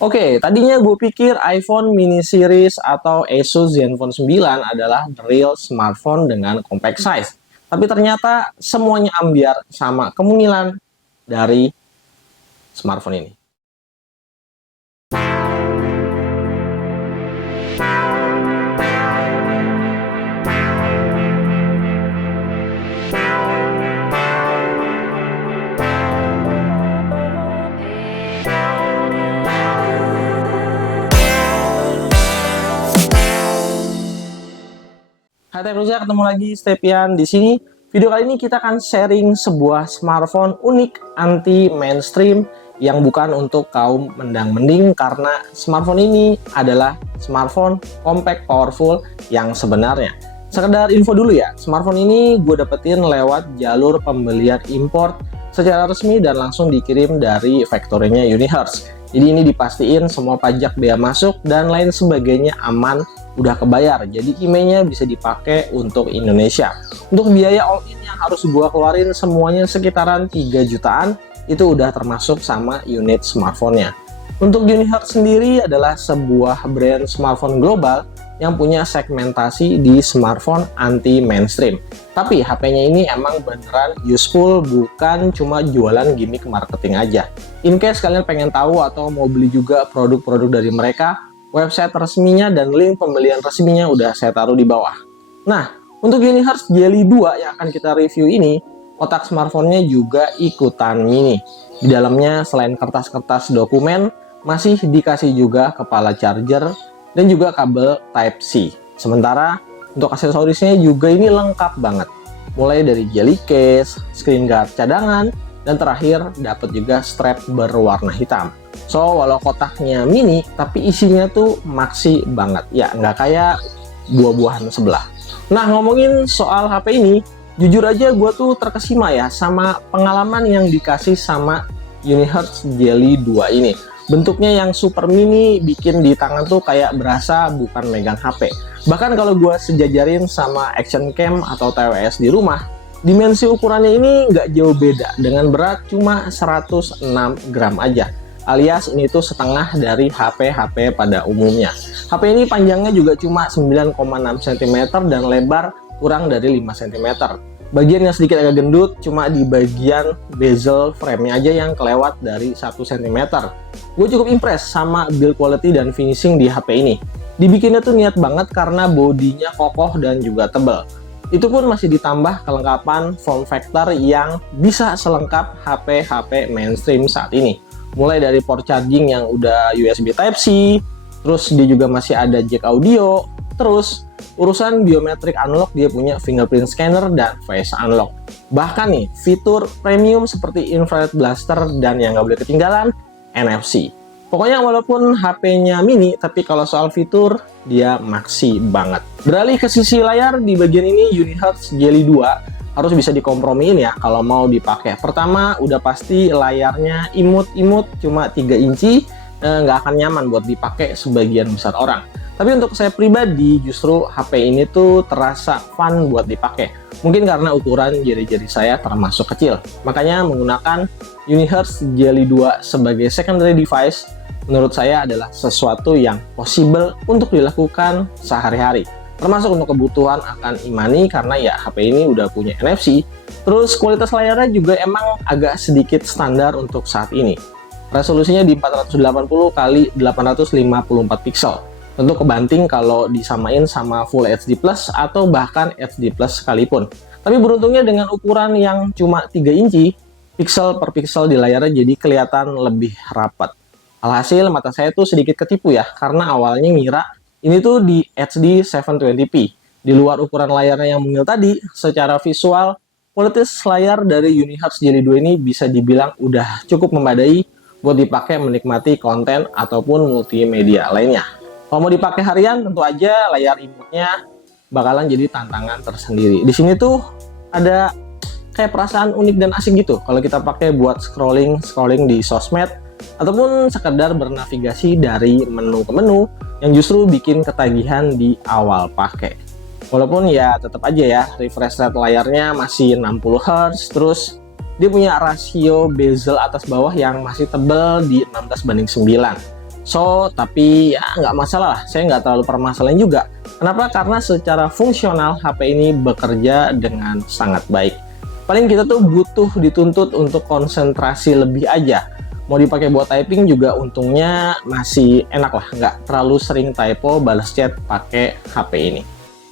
Oke, tadinya gue pikir iPhone mini series atau Asus Zenfone 9 adalah the real smartphone dengan compact size. Tapi ternyata semuanya ambiar sama kemungkinan dari smartphone ini. Hai Tech Rusia, ketemu lagi Stepian di sini. Video kali ini kita akan sharing sebuah smartphone unik anti mainstream yang bukan untuk kaum mendang-mending, karena smartphone ini adalah smartphone compact powerful yang sebenarnya. Sekedar info dulu ya, smartphone ini gue dapetin lewat jalur pembelian import secara resmi dan langsung dikirim dari factory-nya Unihertz. Jadi ini dipastiin semua pajak bea masuk dan lain sebagainya aman, udah kebayar. Jadi emailnya bisa dipakai untuk Indonesia. Untuk biaya all in yang harus gua keluarin semuanya sekitaran 3 jutaan, itu udah termasuk sama unit smartphone-nya. Untuk Unihertz sendiri adalah sebuah brand smartphone global yang punya segmentasi di smartphone anti mainstream. Tapi HP-nya ini emang beneran useful, bukan cuma jualan gimmick marketing aja. In case kalian pengen tahu atau mau beli juga produk-produk dari mereka, website resminya dan link pembelian resminya udah saya taruh di bawah. Nah, untuk Unihertz Jelly 2 yang akan kita review ini, kotak smartphone-nya juga ikutan mini. Di dalamnya selain kertas-kertas dokumen, masih dikasih juga kepala charger dan juga kabel Type-C. Sementara untuk aksesorisnya juga ini lengkap banget. Mulai dari jelly case, screen guard cadangan, dan terakhir dapat juga strap berwarna hitam. So, walau kotaknya mini, tapi isinya tuh maksi banget. Ya, nggak kayak buah-buahan sebelah. Nah, ngomongin soal HP ini, jujur aja gue tuh terkesima ya sama pengalaman yang dikasih sama Unihertz Jelly 2 ini. Bentuknya yang super mini, bikin di tangan tuh kayak berasa bukan megang HP. Bahkan kalau gue sejajarin sama action cam atau TWS di rumah, dimensi ukurannya ini nggak jauh beda, dengan berat cuma 106 gram aja. Alias ini tuh setengah dari HP-HP pada umumnya. HP ini panjangnya juga cuma 9,6 cm dan lebar kurang dari 5 cm. Bagian yang sedikit agak gendut cuma di bagian bezel frame-nya aja yang kelewat dari 1 cm. Gue cukup impress sama build quality dan finishing di HP ini. Dibikinnya tuh niat banget karena bodinya kokoh dan juga tebal. Itu pun masih ditambah kelengkapan form factor yang bisa selengkap HP-HP mainstream saat ini. Mulai dari port charging yang udah USB Type-C, terus dia juga masih ada jack audio, terus urusan biometric unlock dia punya fingerprint scanner dan face unlock. Bahkan nih, fitur premium seperti infrared blaster dan yang nggak boleh ketinggalan, NFC. Pokoknya walaupun HP-nya mini, tapi kalau soal fitur, dia maksi banget. Beralih ke sisi layar, di bagian ini Unihertz Jelly 2 harus bisa dikompromiin ya kalau mau dipakai. Pertama, udah pasti layarnya imut-imut, cuma 3 inci, nggak akan nyaman buat dipakai sebagian besar orang. Tapi untuk saya pribadi, justru HP ini tuh terasa fun buat dipakai. Mungkin karena ukuran jari-jari saya termasuk kecil. Makanya menggunakan Unihertz Jelly 2 sebagai secondary device, menurut saya adalah sesuatu yang possible untuk dilakukan sehari-hari. Termasuk untuk kebutuhan akan e-money, karena ya HP ini udah punya NFC. Terus kualitas layarnya juga emang agak sedikit standar untuk saat ini. Resolusinya di 480 x 854 pixel. Tentu kebanting kalau disamain sama Full HD Plus atau bahkan HD Plus sekalipun. Tapi beruntungnya dengan ukuran yang cuma 3 inci, pixel per pixel di layarnya jadi kelihatan lebih rapat. Alhasil mata saya tuh sedikit ketipu ya, karena awalnya ngira ini tuh di HD 720p. Di luar ukuran layarnya yang mungil tadi, secara visual, kualitas layar dari Unihertz Jelly 2 ini bisa dibilang udah cukup memadai buat dipakai menikmati konten ataupun multimedia lainnya. Kalau mau dipakai harian, tentu aja layar imutnya bakalan jadi tantangan tersendiri. Di sini tuh ada kayak perasaan unik dan asing gitu kalau kita pakai buat scrolling di sosmed ataupun sekedar bernavigasi dari menu ke menu yang justru bikin ketagihan di awal pakai. Walaupun ya tetap aja ya, refresh rate layarnya masih 60 Hz, terus dia punya rasio bezel atas bawah yang masih tebal di 16:9. Tapi ya nggak masalah lah, saya nggak terlalu permasalahan juga. Kenapa? Karena secara fungsional HP ini bekerja dengan sangat baik. Paling kita tuh butuh dituntut untuk konsentrasi lebih aja. Mau dipakai buat typing juga untungnya masih enak lah, nggak terlalu sering typo balas chat pakai HP ini.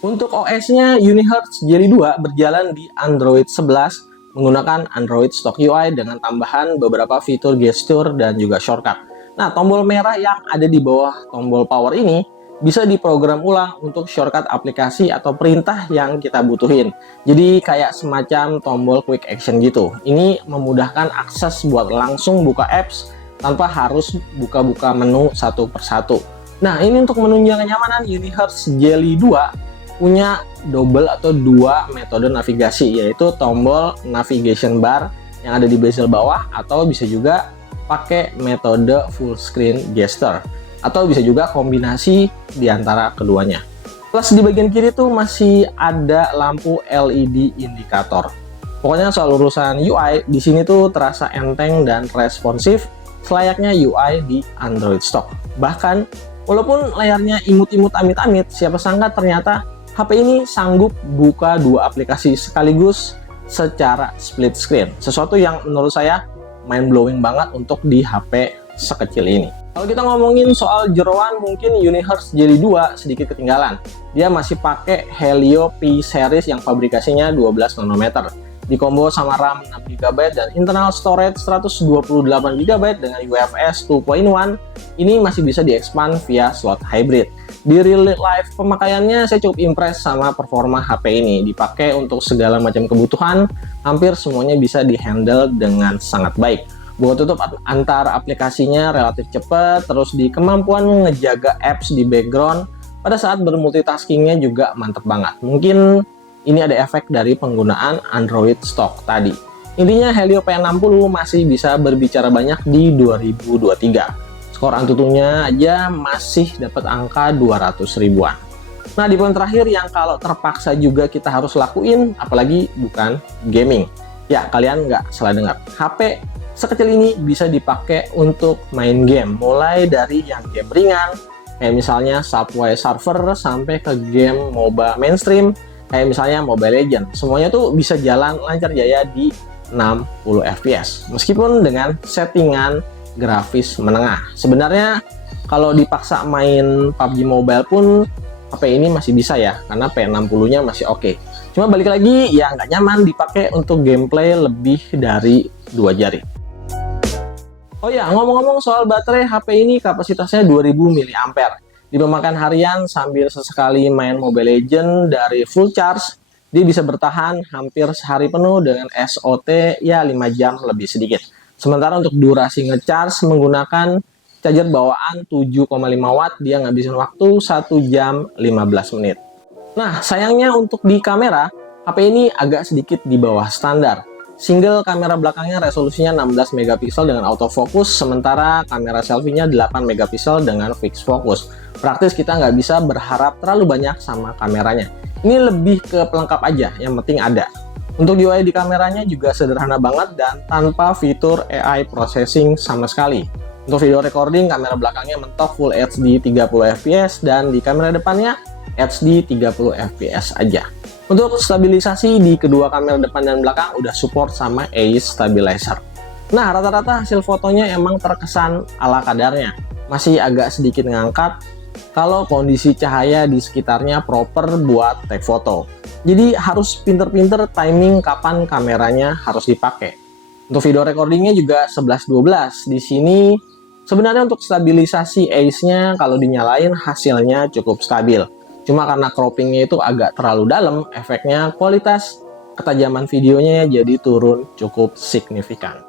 Untuk OS-nya, Unihertz Jelly 2 berjalan di Android 11 menggunakan Android Stock UI dengan tambahan beberapa fitur gestur dan juga shortcut. Nah, tombol merah yang ada di bawah tombol power ini bisa diprogram ulang untuk shortcut aplikasi atau perintah yang kita butuhin. Jadi kayak semacam tombol quick action gitu. Ini memudahkan akses buat langsung buka apps tanpa harus buka-buka menu satu persatu. Nah, ini untuk menunjang kenyamanan, Unihertz Jelly 2 punya double atau dua metode navigasi, yaitu tombol navigation bar yang ada di bezel bawah, atau bisa juga pakai metode full screen gesture, atau bisa juga kombinasi di antara keduanya. Plus di bagian kiri tuh masih ada lampu LED indikator. Pokoknya soal urusan UI di sini tuh terasa enteng dan responsif selayaknya UI di Android stock. Bahkan walaupun layarnya imut-imut amit-amit, siapa sangka ternyata HP ini sanggup buka dua aplikasi sekaligus secara split screen. Sesuatu yang menurut saya mind blowing banget untuk di HP sekecil ini. Kalau kita ngomongin soal jeroan, mungkin Unihertz Jelly 2 sedikit ketinggalan. Dia masih pakai Helio P series yang pabrikasinya 12 nanometer. Di combo sama RAM 6GB dan internal storage 128GB dengan UFS 2.1, ini masih bisa diekspand via slot hybrid. Di real life pemakaiannya saya cukup impress sama performa HP ini. Dipakai untuk segala macam kebutuhan, hampir semuanya bisa dihandle dengan sangat baik. Buat tutup antar aplikasinya relatif cepat, terus di kemampuan ngejaga apps di background pada saat bermultitaskingnya juga mantep banget. Mungkin ini ada efek dari penggunaan Android stock tadi. Intinya Helio P60 masih bisa berbicara banyak di 2023. Skor Antutunya aja masih dapat angka 200 ribuan. Nah, di poin terakhir yang kalau terpaksa juga kita harus lakuin, apalagi bukan gaming. Ya, kalian nggak salah dengar. HP sekecil ini bisa dipakai untuk main game, mulai dari yang game ringan, kayak misalnya Subway Surfer, sampai ke game MOBA mainstream, kayak misalnya Mobile Legends. Semuanya tuh bisa jalan lancar jaya di 60 fps, meskipun dengan settingan grafis menengah. Sebenarnya kalau dipaksa main PUBG Mobile pun HP ini masih bisa ya, karena P60-nya masih oke. Cuma balik lagi, ya nggak nyaman dipakai untuk gameplay lebih dari 2 jari. Oh ya, ngomong-ngomong soal baterai, HP ini kapasitasnya 2000 mAh. Di pemakaian harian sambil sesekali main Mobile Legends dari full charge, dia bisa bertahan hampir sehari penuh dengan SOT ya 5 jam lebih sedikit. Sementara untuk durasi ngecharge menggunakan charger bawaan 7,5 watt, dia ngabisin waktu 1 jam 15 menit. Nah, sayangnya untuk di kamera, HP ini agak sedikit di bawah standar. Single kamera belakangnya resolusinya 16 megapiksel dengan autofocus, sementara kamera selfie-nya 8 megapiksel dengan fixed focus. Praktis kita nggak bisa berharap terlalu banyak sama kameranya. Ini lebih ke pelengkap aja, yang penting ada. Untuk UI di kameranya juga sederhana banget dan tanpa fitur AI processing sama sekali. Untuk video recording, kamera belakangnya mentok Full HD 30fps dan di kamera depannya HD 30fps aja. Untuk stabilisasi di kedua kamera depan dan belakang udah support sama Ace Stabilizer. Nah, rata-rata hasil fotonya emang terkesan ala kadarnya. Masih agak sedikit ngangkat kalau kondisi cahaya di sekitarnya proper buat take foto. Jadi harus pinter-pinter timing kapan kameranya harus dipakai. Untuk video recordingnya juga 11-12. Di sini sebenarnya untuk stabilisasi Ace-nya kalau dinyalain hasilnya cukup stabil. Cuma karena croppingnya itu agak terlalu dalam, efeknya kualitas ketajaman videonya jadi turun cukup signifikan.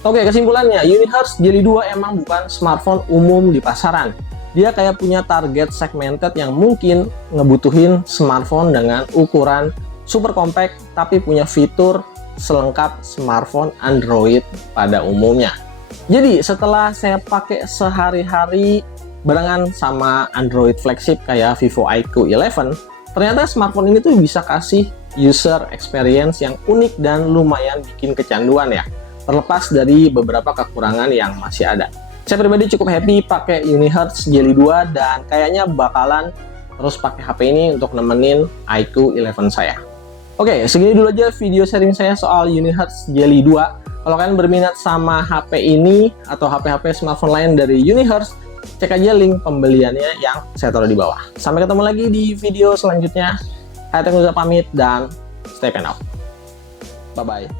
Oke, kesimpulannya, Unihertz Jelly 2 emang bukan smartphone umum di pasaran. Dia kayak punya target segmented yang mungkin ngebutuhin smartphone dengan ukuran super compact tapi punya fitur selengkap smartphone Android pada umumnya. Jadi setelah saya pakai sehari-hari barengan sama Android flagship kayak Vivo iQOO 11, ternyata smartphone ini tuh bisa kasih user experience yang unik dan lumayan bikin kecanduan ya, terlepas dari beberapa kekurangan yang masih ada. Saya pribadi cukup happy pakai Unihertz Jelly 2 dan kayaknya bakalan terus pakai HP ini untuk nemenin iQOO 11 saya. Oke, segini dulu aja video sharing saya soal Unihertz Jelly 2. Kalau kalian berminat sama HP ini atau HP-HP smartphone lain dari Unihertz, cek aja link pembeliannya yang saya taruh di bawah. Sampai ketemu lagi di video selanjutnya. Saya Tengku pamit dan stay pen out. Bye-bye.